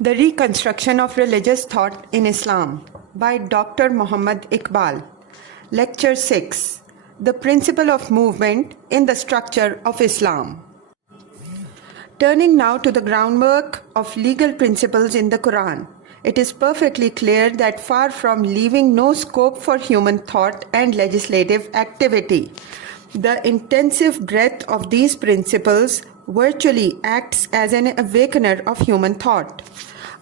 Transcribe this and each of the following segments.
The Reconstruction of Religious Thought in Islam by Dr. Muhammad Iqbal. Lecture 6. The Principle of Movement in the Structure of Islam. Turning now to the groundwork of legal principles in the Quran, it is perfectly clear that far from leaving no scope for human thought and legislative activity, the intensive breadth of these principles virtually acts as an awakener of human thought.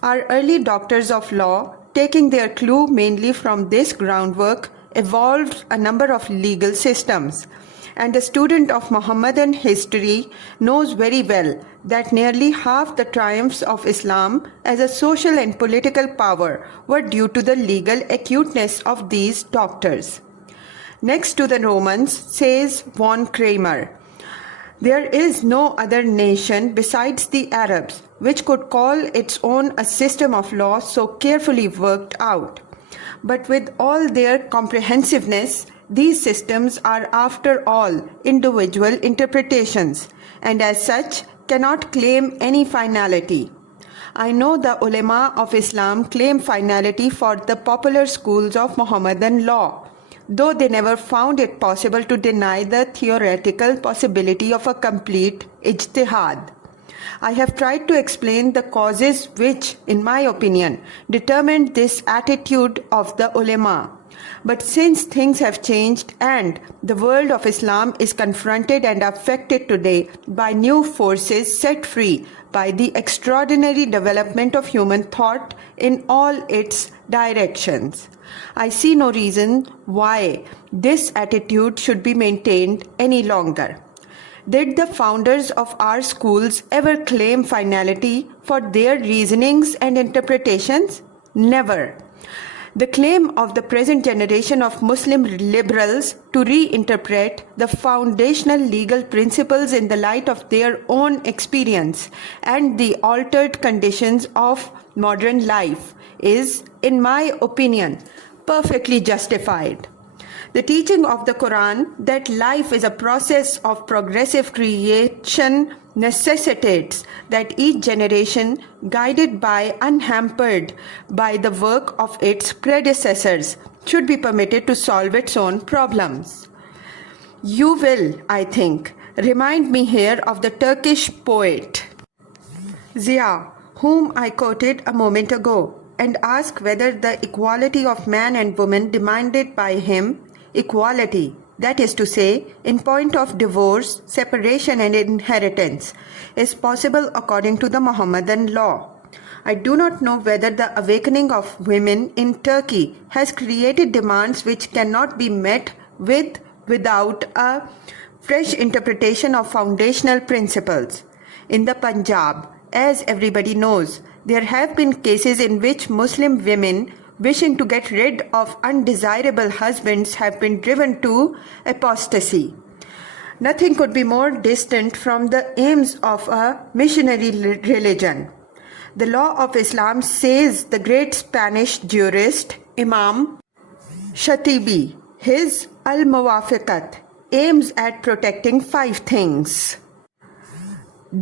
Our early doctors of law, taking their clue mainly from this groundwork, evolved a number of legal systems. And a student of Mohammedan history knows very well that nearly half the triumphs of Islam as a social and political power were due to the legal acuteness of these doctors. Next to the Romans, says von Kramer, there is no other nation besides the Arabs which could call its own a system of law so carefully worked out. But with all their comprehensiveness, these systems are after all individual interpretations and as such cannot claim any finality. I know the ulama of Islam claim finality for the popular schools of Mohammedan law, though they never found it possible to deny the theoretical possibility of a complete ijtihad. I have tried to explain the causes which, in my opinion, determined this attitude of the ulama. But since things have changed and the world of Islam is confronted and affected today by new forces set free by the extraordinary development of human thought in all its directions, I see no reason why this attitude should be maintained any longer. Did the founders of our schools ever claim finality for their reasonings and interpretations? Never. The claim of the present generation of Muslim liberals to reinterpret the foundational legal principles in the light of their own experience and the altered conditions of modern life is, in my opinion, perfectly justified. The teaching of the Quran that life is a process of progressive creation necessitates that each generation, guided by, unhampered by the work of its predecessors, should be permitted to solve its own problems. You will, I think, remind me here of the Turkish poet Ziya, whom I quoted a moment ago, and ask whether the equality of man and woman demanded by him, equality, that is to say, in point of divorce, separation and inheritance, is possible according to the Mohammedan law. I do not know whether the awakening of women in Turkey has created demands which cannot be met without a fresh interpretation of foundational principles. In the Punjab, as everybody knows, there have been cases in which Muslim women wishing to get rid of undesirable husbands have been driven to apostasy. Nothing could be more distant from the aims of a missionary religion. The law of Islam, says the great Spanish jurist Imam Shatibi, his Al-Muwafiqat, aims at protecting 5 things: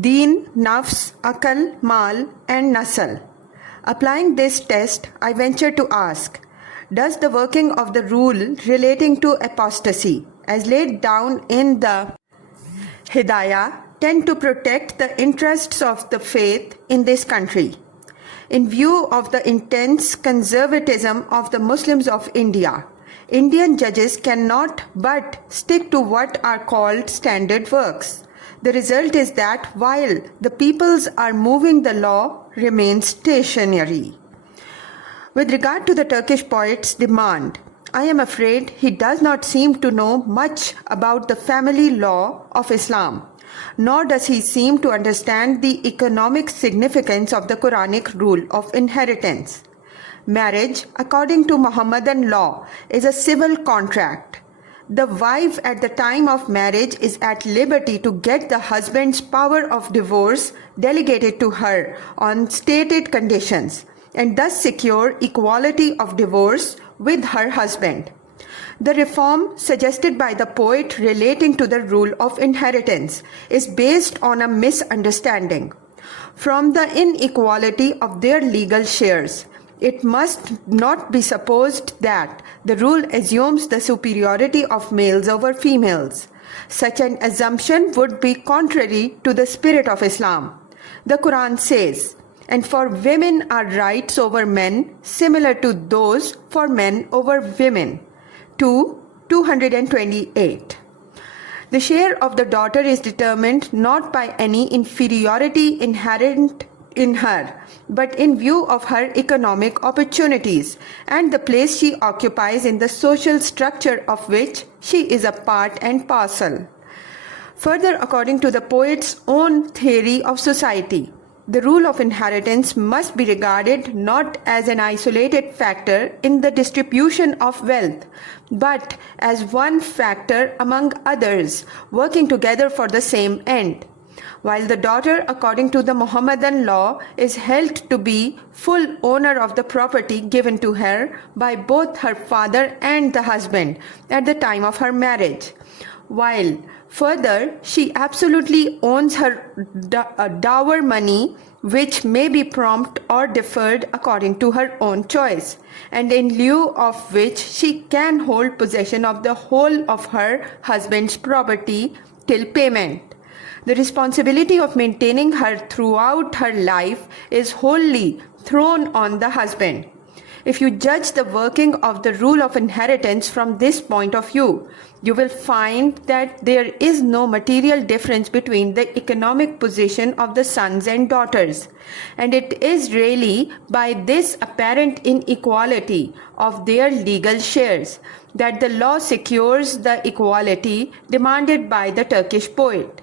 Deen, Nafs, Akal, Mal and Nasl. Applying this test, I venture to ask, does the working of the rule relating to apostasy, as laid down in the Hidayah, tend to protect the interests of the faith in this country? In view of the intense conservatism of the Muslims of India, Indian judges cannot but stick to what are called standard works. The result is that while the peoples are moving, the law remains stationary. With regard to the Turkish poet's demand, I am afraid he does not seem to know much about the family law of Islam, nor does he seem to understand the economic significance of the Quranic rule of inheritance. Marriage, according to Mohammedan law, is a civil contract. The wife at the time of marriage is at liberty to get the husband's power of divorce delegated to her on stated conditions and thus secure equality of divorce with her husband. The reform suggested by the poet relating to the rule of inheritance is based on a misunderstanding. from the inequality of their legal shares. It must not be supposed that the rule assumes the superiority of males over females. Such an assumption would be contrary to the spirit of Islam. The Quran says, "And for women are rights over men similar to those for men over women." 2:228. The share of the daughter is determined not by any inferiority inherent in her, but in view of her economic opportunities and the place she occupies in the social structure of which she is a part and parcel. Further, according to the poet's own theory of society, the rule of inheritance must be regarded not as an isolated factor in the distribution of wealth, but as one factor among others working together for the same end. While the daughter, according to the Mohammedan law, is held to be full owner of the property given to her by both her father and the husband at the time of her marriage, while further she absolutely owns her dower money, which may be prompt or deferred according to her own choice, and in lieu of which she can hold possession of the whole of her husband's property till payment. The responsibility of maintaining her throughout her life is wholly thrown on the husband. If you judge the working of the rule of inheritance from this point of view, you will find that there is no material difference between the economic position of the sons and daughters, and it is really by this apparent inequality of their legal shares that the law secures the equality demanded by the Turkish poet.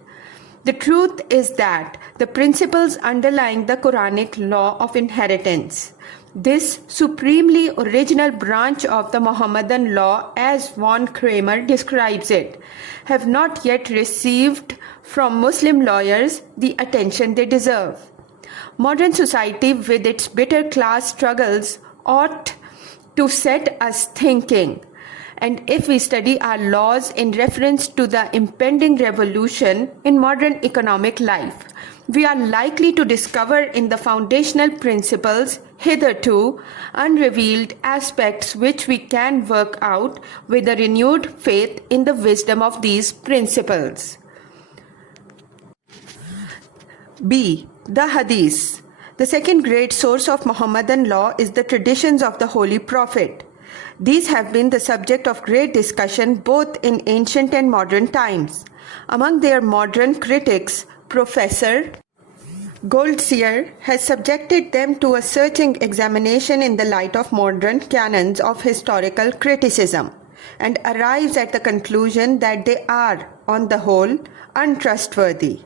The truth is that the principles underlying the Quranic law of inheritance, this supremely original branch of the Mohammedan law as von Kramer describes it, have not yet received from Muslim lawyers the attention they deserve. Modern society with its bitter class struggles ought to set us thinking. And if we study our laws in reference to the impending revolution in modern economic life, we are likely to discover in the foundational principles hitherto unrevealed aspects which we can work out with a renewed faith in the wisdom of these principles. B. The Hadith. The second great source of Mohammedan law is the traditions of the Holy Prophet. These have been the subject of great discussion both in ancient and modern times. Among their modern critics, Professor Goldseer has subjected them to a searching examination in the light of modern canons of historical criticism, and arrives at the conclusion that they are, on the whole, untrustworthy.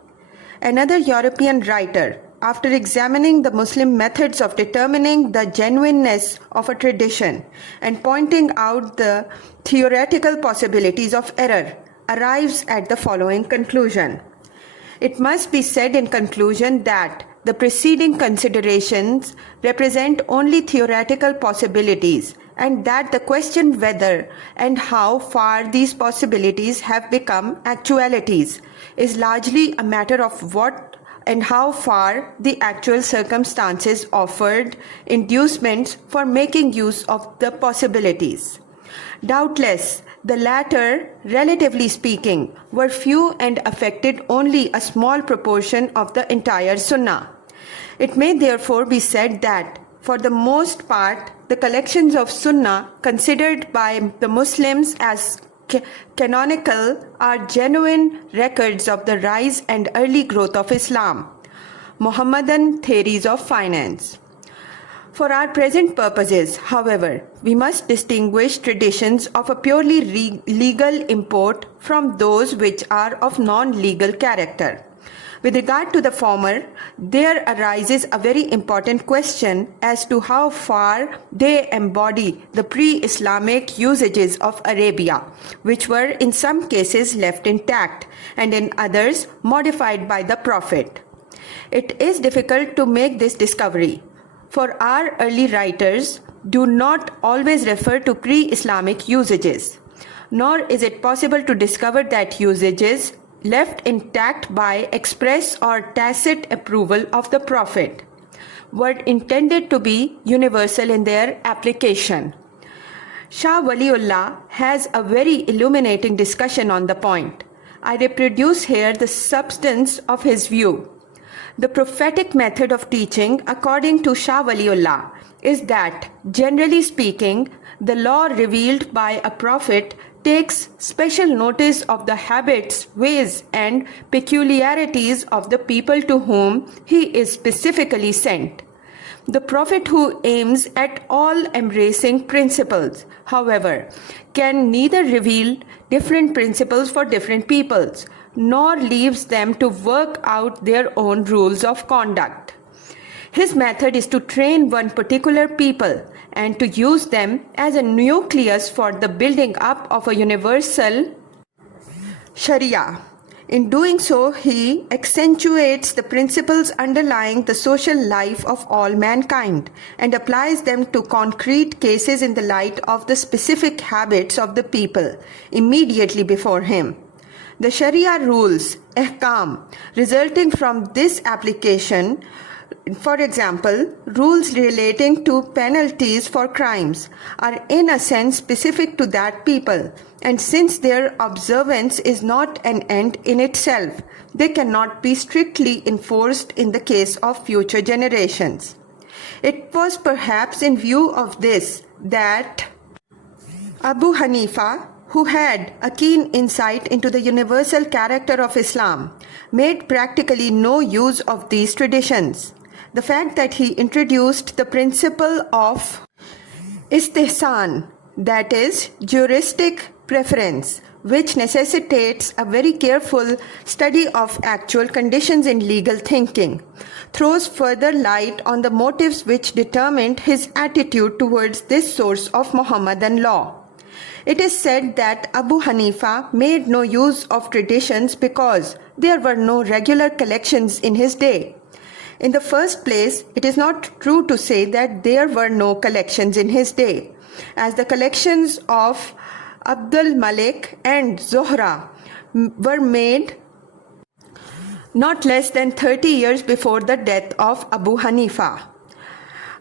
Another European writer, after examining the Muslim methods of determining the genuineness of a tradition and pointing out the theoretical possibilities of error, arrives at the following conclusion. It must be said in conclusion that the preceding considerations represent only theoretical possibilities, and that the question whether and how far these possibilities have become actualities is largely a matter of what and how far the actual circumstances offered inducements for making use of the possibilities. Doubtless, the latter, relatively speaking, were few and affected only a small proportion of the entire Sunnah. It may therefore be said that, for the most part, the collections of Sunnah considered by the Muslims as canonical are genuine records of the rise and early growth of Islam. Mohammedan theories of finance. For our present purposes, however, we must distinguish traditions of a purely legal import from those which are of non-legal character. With regard to the former, there arises a very important question as to how far they embody the pre-Islamic usages of Arabia, which were in some cases left intact and in others modified by the Prophet. It is difficult to make this discovery, for our early writers do not always refer to pre-Islamic usages, nor is it possible to discover that usages left intact by express or tacit approval of the Prophet, were intended to be universal in their application. Shah Waliullah has a very illuminating discussion on the point. I reproduce here the substance of his view. The prophetic method of teaching, according to Shah Waliullah, is that, generally speaking, the law revealed by a prophet takes special notice of the habits, ways, and peculiarities of the people to whom he is specifically sent. The prophet who aims at all-embracing principles, however, can neither reveal different principles for different peoples, nor leaves them to work out their own rules of conduct. His method is to train one particular people and to use them as a nucleus for the building up of a universal Sharia. In doing so, he accentuates the principles underlying the social life of all mankind and applies them to concrete cases in the light of the specific habits of the people immediately before him. The Sharia rules, ahkam, resulting from this application, for example, rules relating to penalties for crimes, are in a sense specific to that people, and since their observance is not an end in itself, they cannot be strictly enforced in the case of future generations. It was perhaps in view of this that Abu Hanifa, who had a keen insight into the universal character of Islam, made practically no use of these traditions. The fact that he introduced the principle of istihsan, that is, juristic preference, which necessitates a very careful study of actual conditions in legal thinking, throws further light on the motives which determined his attitude towards this source of Mohammedan law. It is said that Abu Hanifa made no use of traditions because there were no regular collections in his day. In the first place, it is not true to say that there were no collections in his day, as the collections of Abdul Malik and Zohra were made not less than 30 years before the death of Abu Hanifa.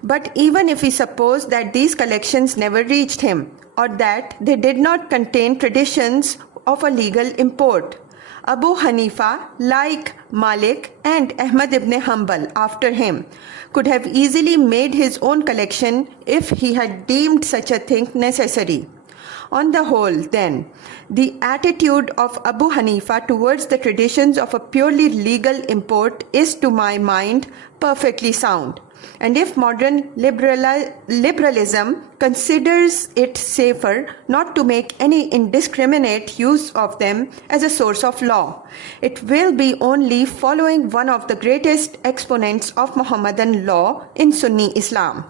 But even if we suppose that these collections never reached him, or that they did not contain traditions of a legal import, Abu Hanifa, like Malik and Ahmad ibn Hanbal after him, could have easily made his own collection if he had deemed such a thing necessary. On the whole, then, the attitude of Abu Hanifa towards the traditions of a purely legal import is, to my mind, perfectly sound. And if modern liberalism considers it safer not to make any indiscriminate use of them as a source of law, it will be only following one of the greatest exponents of Mohammedan law in Sunni Islam.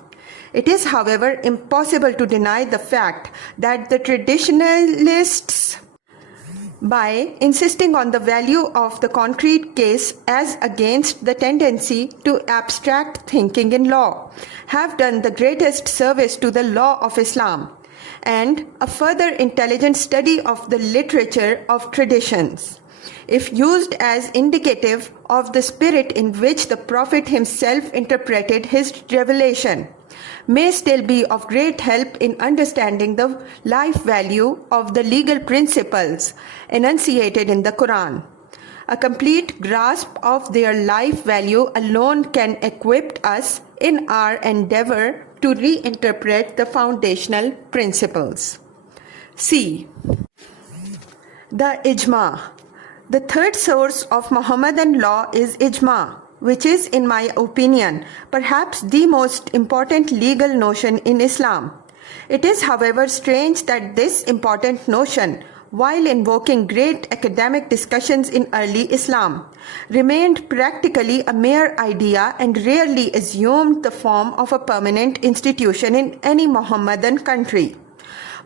It is, however, impossible to deny the fact that the traditionalists, by insisting on the value of the concrete case as against the tendency to abstract thinking in law, have done the greatest service to the law of Islam, and a further intelligent study of the literature of traditions, if used as indicative of the spirit in which the Prophet himself interpreted his revelation, may still be of great help in understanding the life value of the legal principles enunciated in the Quran. A complete grasp of their life value alone can equip us in our endeavor to reinterpret the foundational principles. C. The Ijma. The third source of Mohammedan law is Ijma, which is, in my opinion, perhaps the most important legal notion in Islam. It is, however, strange that this important notion, while invoking great academic discussions in early Islam, remained practically a mere idea and rarely assumed the form of a permanent institution in any Mohammedan country.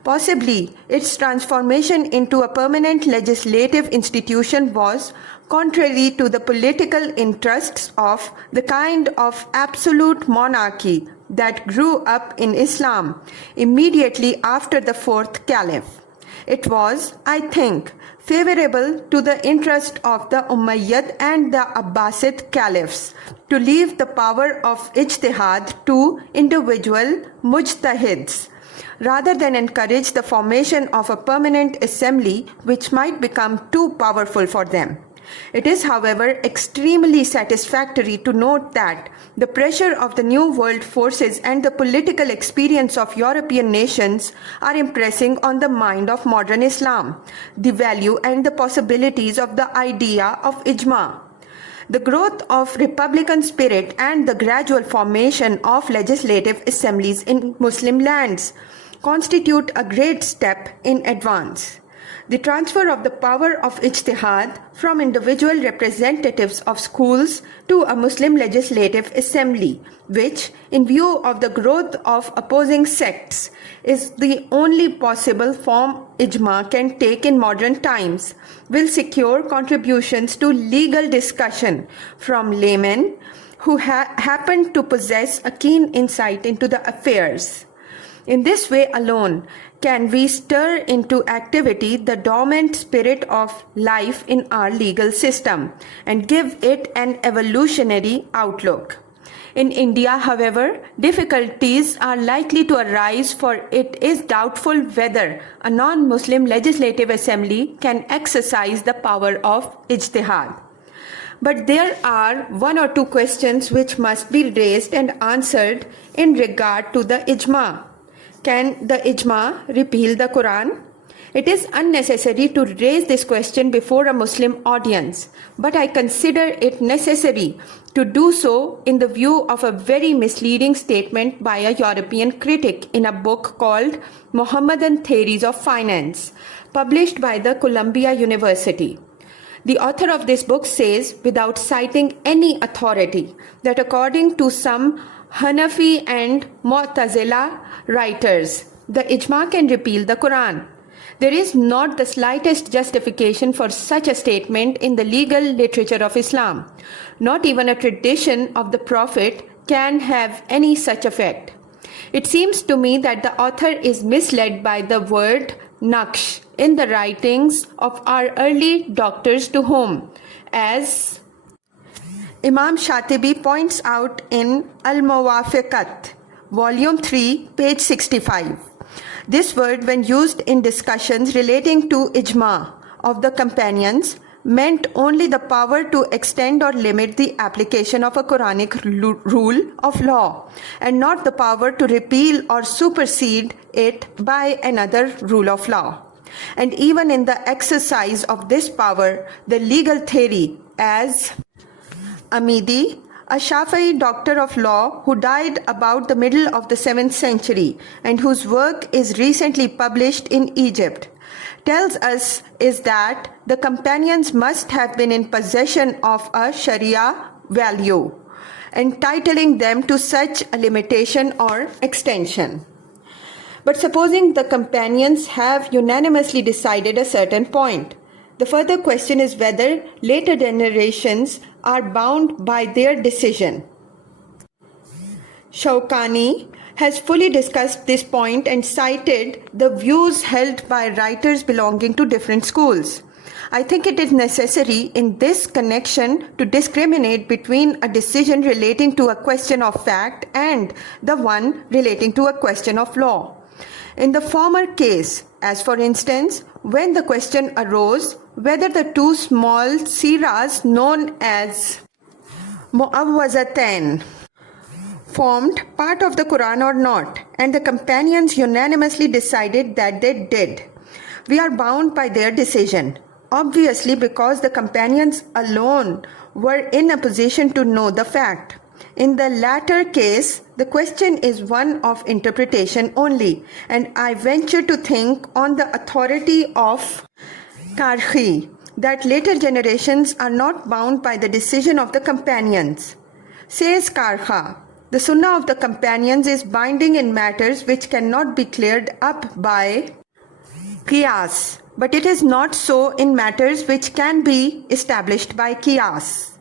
Possibly, its transformation into a permanent legislative institution was contrary to the political interests of the kind of absolute monarchy that grew up in Islam immediately after the fourth caliph. It was, I think, favorable to the interest of the Umayyad and the Abbasid caliphs to leave the power of Ijtihad to individual mujtahids, rather than encourage the formation of a permanent assembly which might become too powerful for them. It is, however, extremely satisfactory to note that the pressure of the New World forces and the political experience of European nations are impressing on the mind of modern Islam the value and the possibilities of the idea of ijma. The growth of republican spirit and the gradual formation of legislative assemblies in Muslim lands constitute a great step in advance. The transfer of the power of Ijtihad from individual representatives of schools to a Muslim legislative assembly, which, in view of the growth of opposing sects, is the only possible form ijma can take in modern times, will secure contributions to legal discussion from laymen who happen to possess a keen insight into the affairs. In this way alone can we stir into activity the dormant spirit of life in our legal system and give it an evolutionary outlook. In India, however, difficulties are likely to arise, for it is doubtful whether a non-Muslim legislative assembly can exercise the power of ijtihad. But there are one or two questions which must be raised and answered in regard to the ijma. Can the ijma repeal the Quran? It is unnecessary to raise this question before a Muslim audience, but I consider it necessary to do so in the view of a very misleading statement by a European critic in a book called Mohammedan Theories of Finance, published by the Columbia University. The author of this book says, without citing any authority, that according to some Hanafi and Mu'tazila writers, the ijma can repeal the Quran. There is not the slightest justification for such a statement in the legal literature of Islam. Not even a tradition of the Prophet can have any such effect. It seems to me that the author is misled by the word naqsh in the writings of our early doctors, to whom, as Imam Shatibi points out in Al-Muwafiqat, Volume 3, page 65. This word, when used in discussions relating to ijma of the companions, meant only the power to extend or limit the application of a Quranic rule of law, and not the power to repeal or supersede it by another rule of law. And even in the exercise of this power, the legal theory, as Amidi, a Shafi'i doctor of law who died about the middle of the 7th century and whose work is recently published in Egypt, tells us is that the companions must have been in possession of a Sharia value, entitling them to such a limitation or extension. But supposing the companions have unanimously decided a certain point, the further question is whether later generations are bound by their decision. Shawkani has fully discussed this point and cited the views held by writers belonging to different schools. I think it is necessary in this connection to discriminate between a decision relating to a question of fact and the one relating to a question of law. In the former case, as for instance, when the question arose whether the two small siras known as Mu'awwazatain formed part of the Quran or not, and the companions unanimously decided that they did, we are bound by their decision, obviously because the companions alone were in a position to know the fact. In the latter case, the question is one of interpretation only, and I venture to think on the authority of Karhi that later generations are not bound by the decision of the companions. Says Karha, the Sunnah of the companions is binding in matters which cannot be cleared up by Qiyas, but it is not so in matters which can be established by Qiyas.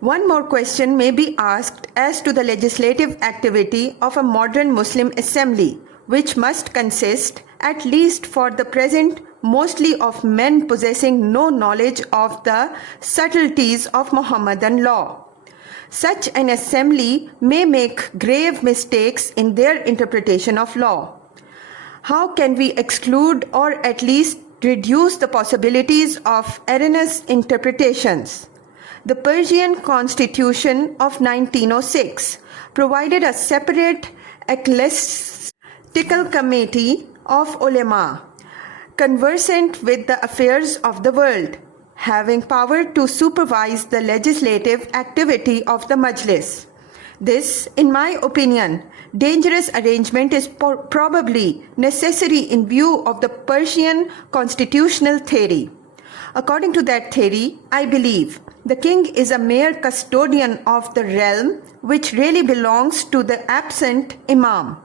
One more question may be asked as to the legislative activity of a modern Muslim assembly, which must consist, at least for the present, mostly of men possessing no knowledge of the subtleties of Mohammedan law. Such an assembly may make grave mistakes in their interpretation of law. How can we exclude or at least reduce the possibilities of erroneous interpretations? The Persian Constitution of 1906 provided a separate ecclesiastical committee of ulama, conversant with the affairs of the world, having power to supervise the legislative activity of the Majlis. This, in my opinion, dangerous arrangement is probably necessary in view of the Persian constitutional theory. According to that theory, I believe the king is a mere custodian of the realm which really belongs to the absent imam.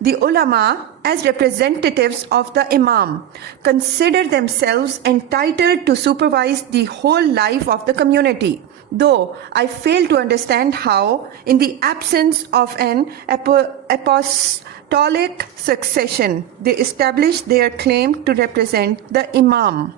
The ulama, as representatives of the imam, consider themselves entitled to supervise the whole life of the community, though I fail to understand how, in the absence of an apostolic succession, they establish their claim to represent the imam.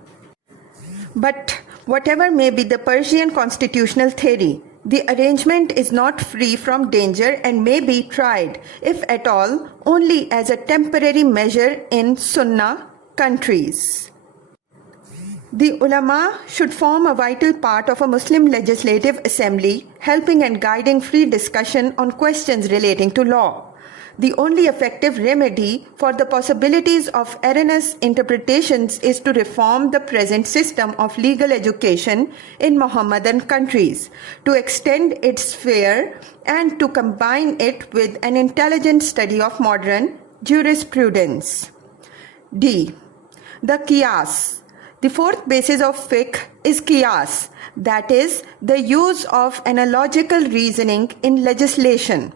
But whatever may be the Persian constitutional theory, the arrangement is not free from danger and may be tried, if at all, only as a temporary measure in Sunnah countries. The ulama should form a vital part of a Muslim legislative assembly, helping and guiding free discussion on questions relating to law. The only effective remedy for the possibilities of erroneous interpretations is to reform the present system of legal education in Mohammedan countries, to extend its sphere and to combine it with an intelligent study of modern jurisprudence. D. The qiyas. The fourth basis of fiqh is qiyas, that is, the use of analogical reasoning in legislation.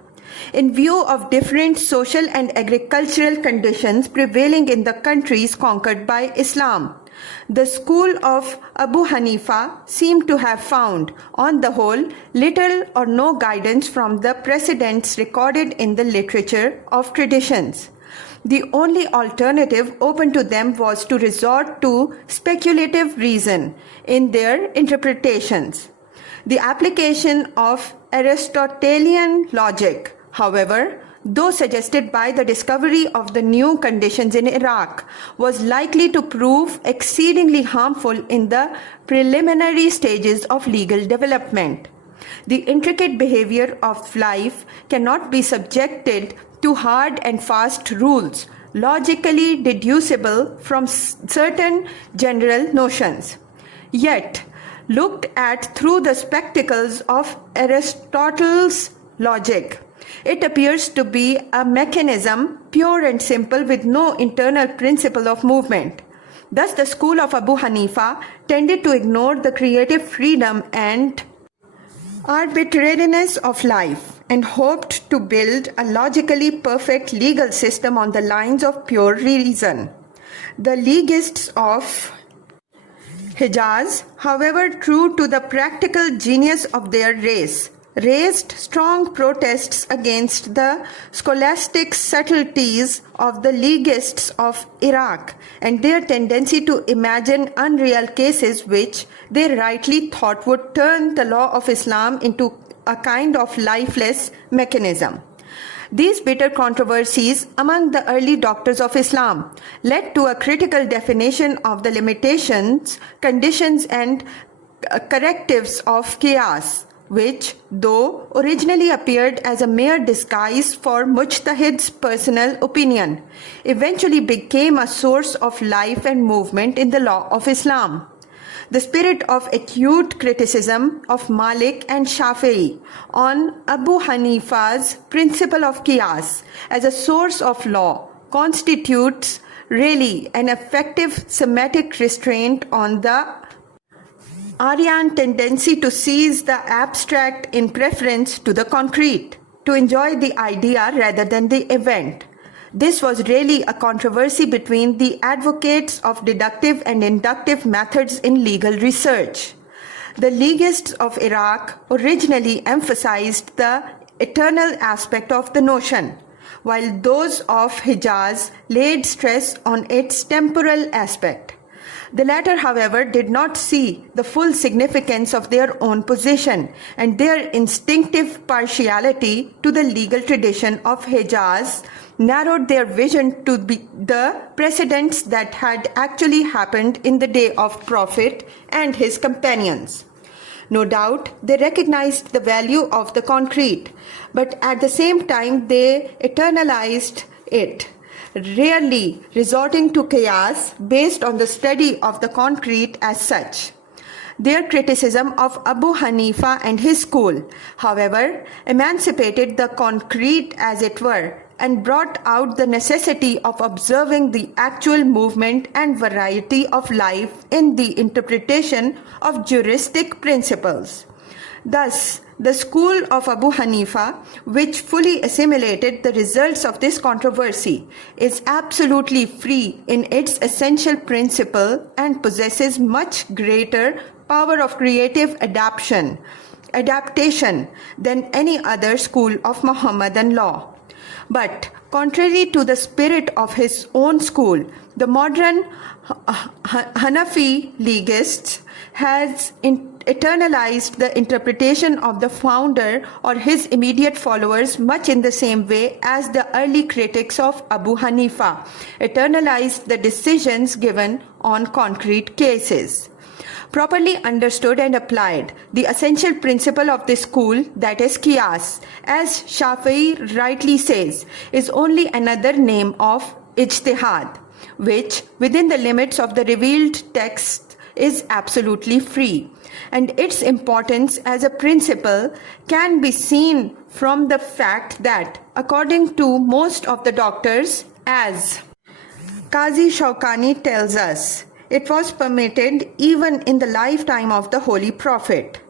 In view of different social and agricultural conditions prevailing in the countries conquered by Islam, the school of Abu Hanifa seemed to have found, on the whole, little or no guidance from the precedents recorded in the literature of traditions. The only alternative open to them was to resort to speculative reason in their interpretations. The application of Aristotelian logic, however, though suggested by the discovery of the new conditions in Iraq, was likely to prove exceedingly harmful in the preliminary stages of legal development. The intricate behavior of life cannot be subjected to hard and fast rules, logically deducible from certain general notions. Yet, looked at through the spectacles of Aristotle's logic, it appears to be a mechanism pure and simple with no internal principle of movement. Thus, the school of Abu Hanifa tended to ignore the creative freedom and arbitrariness of life and hoped to build a logically perfect legal system on the lines of pure reason. The legists of Hijaz, however, true to the practical genius of their race, raised strong protests against the scholastic subtleties of the legists of Iraq and their tendency to imagine unreal cases which they rightly thought would turn the law of Islam into a kind of lifeless mechanism. These bitter controversies among the early doctors of Islam led to a critical definition of the limitations, conditions, and correctives of qiyas, which, though originally appeared as a mere disguise for Mujtahid's personal opinion, eventually became a source of life and movement in the law of Islam. The spirit of acute criticism of Malik and Shafi'i on Abu Hanifa's principle of qiyas as a source of law constitutes really an effective Semitic restraint on the Aryan tendency to seize the abstract in preference to the concrete, to enjoy the idea rather than the event. This was really a controversy between the advocates of deductive and inductive methods in legal research. The legists of Iraq originally emphasized the eternal aspect of the notion, while those of Hijaz laid stress on its temporal aspect. The latter, however, did not see the full significance of their own position, and their instinctive partiality to the legal tradition of Hijaz narrowed their vision to the precedents that had actually happened in the day of Prophet and his companions. No doubt, they recognized the value of the concrete, but at the same time they eternalized it, rarely resorting to chaos based on the study of the concrete as such. Their criticism of Abu Hanifa and his school, however, emancipated the concrete as it were, and brought out the necessity of observing the actual movement and variety of life in the interpretation of juristic principles. Thus, the school of Abu Hanifa, which fully assimilated the results of this controversy, is absolutely free in its essential principle and possesses much greater power of creative adaptation than any other school of Mohammedan law. But contrary to the spirit of his own school, the modern Hanafi legists has eternalized the interpretation of the founder or his immediate followers much in the same way as the early critics of Abu Hanifa eternalized the decisions given on concrete cases. Properly understood and applied, the essential principle of this school, that is qiyas, as Shafi'i rightly says, is only another name of Ijtihad, which, within the limits of the revealed text, is absolutely free. And its importance as a principle can be seen from the fact that, according to most of the doctors, as Qazi Shawkani tells us, it was permitted even in the lifetime of the Holy Prophet.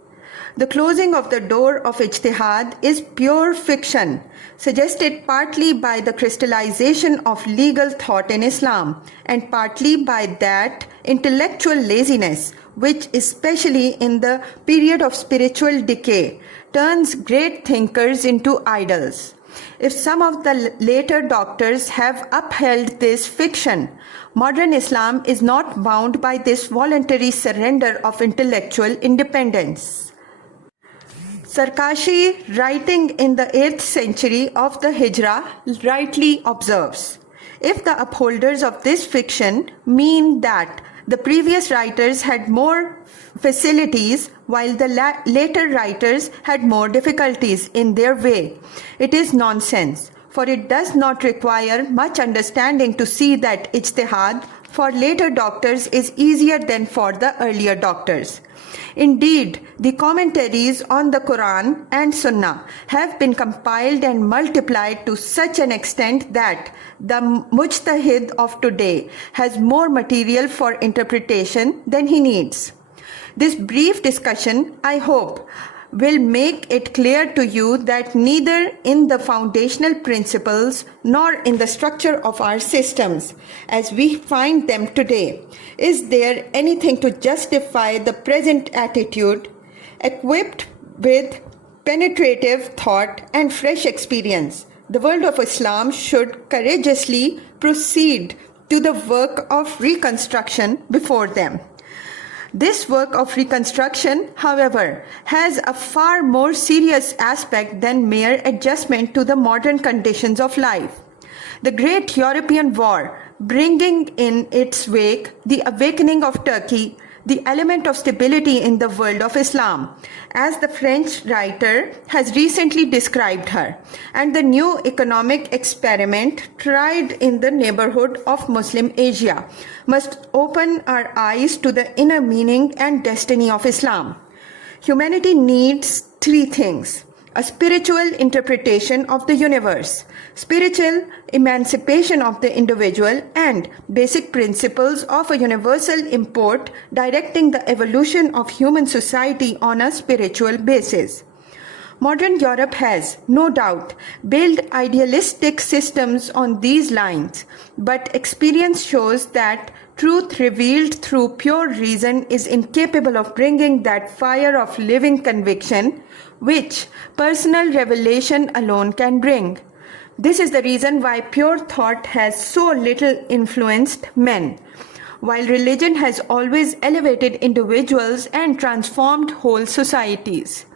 The closing of the door of Ijtihad is pure fiction, suggested partly by the crystallization of legal thought in Islam, and partly by that intellectual laziness, which, especially in the period of spiritual decay, turns great thinkers into idols. If some of the later doctors have upheld this fiction, modern Islam is not bound by this voluntary surrender of intellectual independence. Sarkashi, writing in the 8th century of the Hijra, rightly observes, if the upholders of this fiction mean that the previous writers had more facilities while the later writers had more difficulties in their way, it is nonsense, for it does not require much understanding to see that Ijtihad for later doctors is easier than for the earlier doctors. Indeed, the commentaries on the Quran and Sunnah have been compiled and multiplied to such an extent that the Mujtahid of today has more material for interpretation than he needs. This brief discussion, I hope, will make it clear to you that neither in the foundational principles nor in the structure of our systems, as we find them today, is there anything to justify the present attitude. Equipped with penetrative thought and fresh experience, the world of Islam should courageously proceed to the work of reconstruction before them. This work of reconstruction, however, has a far more serious aspect than mere adjustment to the modern conditions of life. The Great European War, bringing in its wake the awakening of Turkey, the element of stability in the world of Islam, as the French writer has recently described her, and the new economic experiment tried in the neighborhood of Muslim Asia, must open our eyes to the inner meaning and destiny of Islam. Humanity needs three things: a spiritual interpretation of the universe, spiritual emancipation of the individual, and basic principles of a universal import directing the evolution of human society on a spiritual basis. Modern Europe has, no doubt, built idealistic systems on these lines, but experience shows that truth revealed through pure reason is incapable of bringing that fire of living conviction which personal revelation alone can bring. This is the reason why pure thought has so little influenced men, while religion has always elevated individuals and transformed whole societies.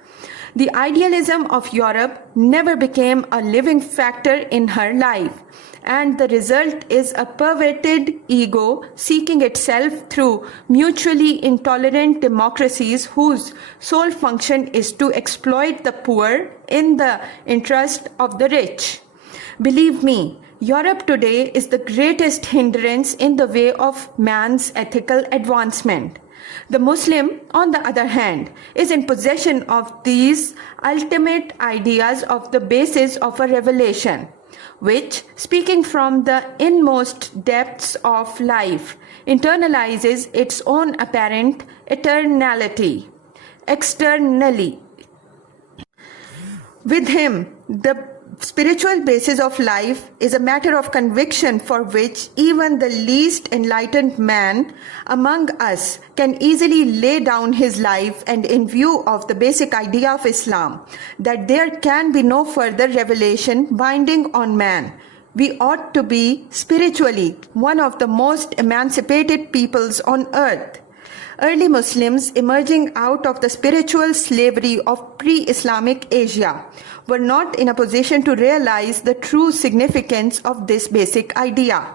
The idealism of Europe never became a living factor in her life, and the result is a perverted ego seeking itself through mutually intolerant democracies whose sole function is to exploit the poor in the interest of the rich. Believe me, Europe today is the greatest hindrance in the way of man's ethical advancement. The Muslim, on the other hand, is in possession of these ultimate ideas of the basis of a revelation, which, speaking from the inmost depths of life, internalizes its own apparent eternality externally. With him, the spiritual basis of life is a matter of conviction for which even the least enlightened man among us can easily lay down his life, and in view of the basic idea of Islam, that there can be no further revelation binding on man, we ought to be spiritually one of the most emancipated peoples on earth. Early Muslims emerging out of the spiritual slavery of pre-Islamic Asia were not in a position to realize the true significance of this basic idea.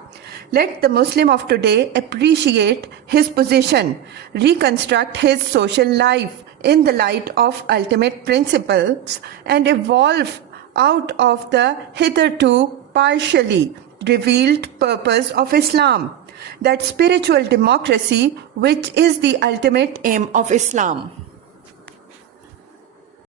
Let the Muslim of today appreciate his position, reconstruct his social life in the light of ultimate principles, and evolve out of the hitherto partially revealed purpose of Islam, that spiritual democracy which is the ultimate aim of Islam.